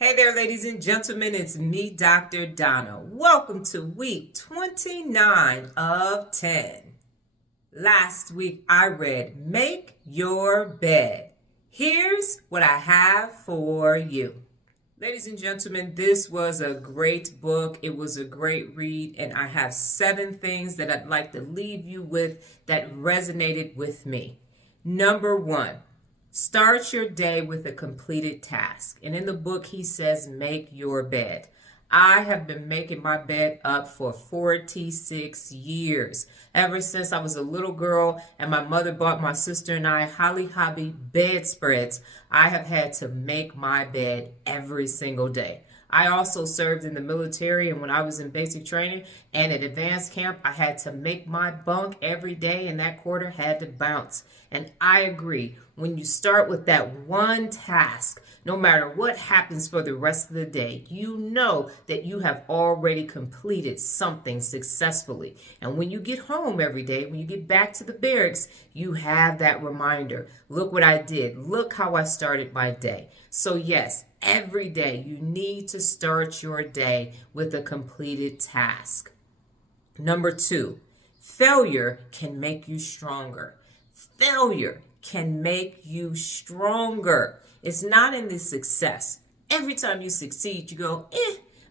Hey there, ladies and gentlemen, it's me, Dr. Donna. Welcome to week 29 of 10. Last week I read Make Your Bed. Here's what I have for you. Ladies and gentlemen, this was a great book. It was a great read, and I have 7 things that I'd like to leave you with that resonated with me. Number 1. Start your day with a completed task. And in the book, he says, make your bed. I have been making my bed up for 46 years. Ever since I was a little girl and my mother bought my sister and I Holly Hobby bedspreads, I have had to make my bed every single day. I also served in the military, and when I was in basic training and at advanced camp, I had to make my bunk every day, and that quarter had to bounce. And I agree, when you start with that one task, no matter what happens for the rest of the day, you know that you have already completed something successfully. And when you get home every day, when you get back to the barracks, you have that reminder. Look what I did. Look how I started my day. So yes, every day you need to start your day with a completed task. Number 2, failure can make you stronger. Failure can make you stronger. It's not in the success. Every time you succeed, you go,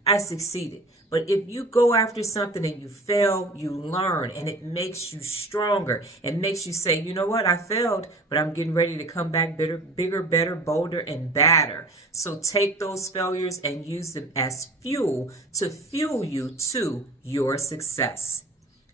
I succeeded. But if you go after something and you fail, you learn, and it makes you stronger. It makes you say, you know what, I failed, but I'm getting ready to come back bigger, better, bolder, and badder. So take those failures and use them as fuel to fuel you to your success.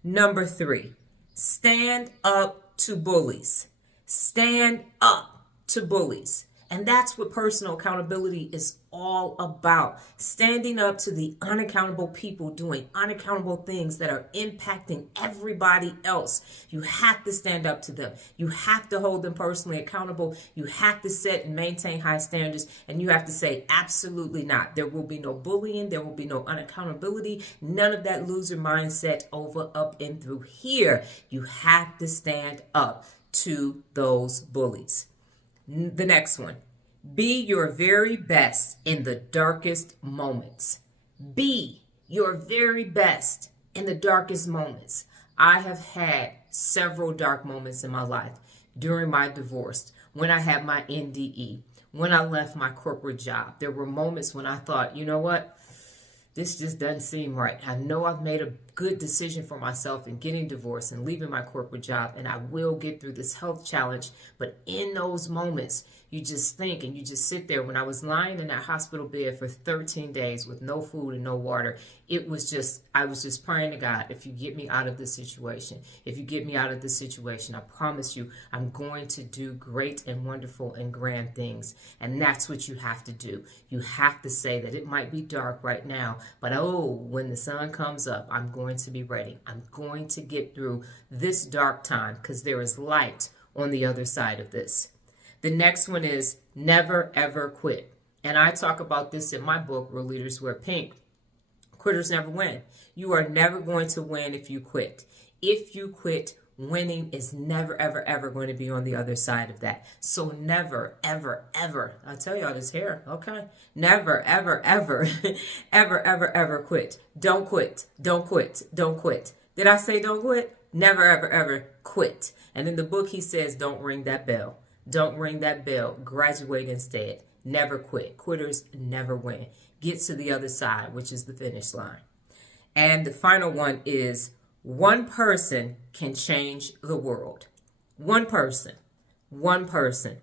Number 3, stand up to bullies. Stand up to bullies. And that's what personal accountability is all about. Standing up to the unaccountable people doing unaccountable things that are impacting everybody else. You have to stand up to them. You have to hold them personally accountable. You have to set and maintain high standards. And you have to say, absolutely not. There will be no bullying. There will be no unaccountability. None of that loser mindset over, up, and through here. You have to stand up to those bullies. The next one, be your very best in the darkest moments. Be your very best in the darkest moments. I have had several dark moments in my life. During my divorce, when I had my NDE, when I left my corporate job, there were moments when I thought, you know what? This just doesn't seem right. I know I've made a good decision for myself in getting divorced and leaving my corporate job, and I will get through this health challenge. But in those moments, you just think and you just sit there. When I was lying in that hospital bed for 13 days with no food and no water, I was just praying to God, if you get me out of this situation, if you get me out of this situation, I promise you, I'm going to do great and wonderful and grand things. And that's what you have to do. You have to say that it might be dark right now, but when the sun comes up, I'm going to be ready. I'm going to get through this dark time because there is light on the other side of this. The next one is never, ever quit. And I talk about this in my book, Real Leaders Wear Pink. Quitters never win. You are never going to win if you quit. If you quit, winning is never, ever, ever going to be on the other side of that. So never, ever, ever. I'll tell y'all this here, okay? Never, ever, ever, ever, ever, ever quit. Don't quit. Don't quit. Don't quit. Did I say don't quit? Never, ever, ever quit. And in the book, he says, don't ring that bell. Don't ring that bell. Graduate instead. Never quit. Quitters never win. Get to the other side, which is the finish line. And the final one is one person can change the world. One person. One person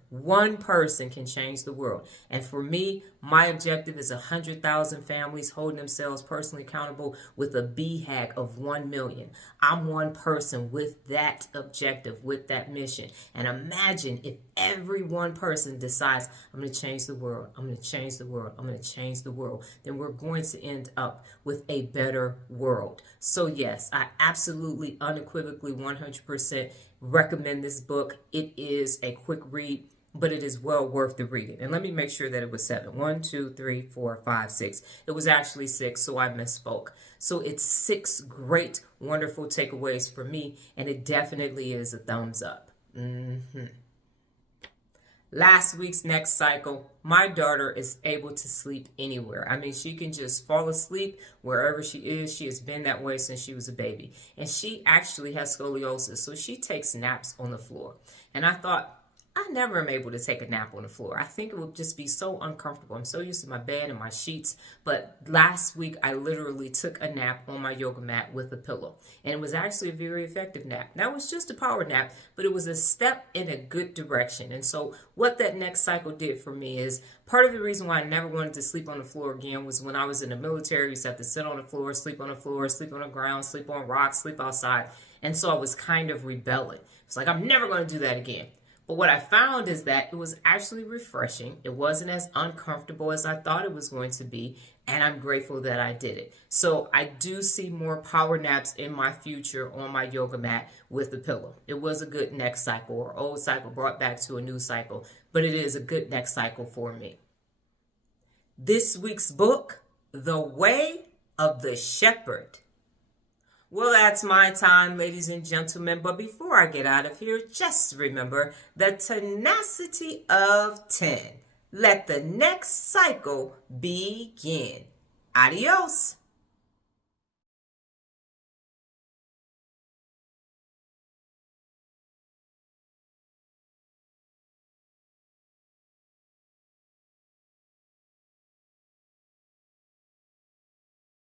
can change the world. And for me, my objective is 100,000 families holding themselves personally accountable with a BHAG of 1 million. I'm one person with that objective, with that mission. And imagine if every one person decides, I'm going to change the world, I'm going to change the world, I'm going to change the world, then we're going to end up with a better world. So yes, I absolutely, unequivocally, 100% recommend this book. It is a quick read, but it is well worth the reading. And let me make sure that it was 7. 1, 2, 3, 4, 5, 6. It was actually 6, so I misspoke. So it's 6 great, wonderful takeaways for me, and it definitely is a thumbs up. Last week's next cycle, my daughter is able to sleep anywhere. I mean, she can just fall asleep wherever she is. She has been that way since she was a baby. And she actually has scoliosis, so she takes naps on the floor. And I thought, I never am able to take a nap on the floor. I think it would just be so uncomfortable. I'm so used to my bed and my sheets. But last week, I literally took a nap on my yoga mat with a pillow. And it was actually a very effective nap. Now, it was just a power nap, but it was a step in a good direction. And so what that next cycle did for me is, part of the reason why I never wanted to sleep on the floor again was when I was in the military. I used to have to sit on the floor, sleep on the ground, sleep on rocks, sleep outside. And so I was kind of rebelling. It's like, I'm never going to do that again. But what I found is that it was actually refreshing. It wasn't as uncomfortable as I thought it was going to be, and I'm grateful that I did it. So I do see more power naps in my future on my yoga mat with a pillow. It was a good next cycle, or old cycle brought back to a new cycle, but it is a good next cycle for me. This week's book, The Way of the Shepherd. Well, that's my time, ladies and gentlemen. But before I get out of here, just remember the tenacity of 10. Let the next cycle begin. Adios.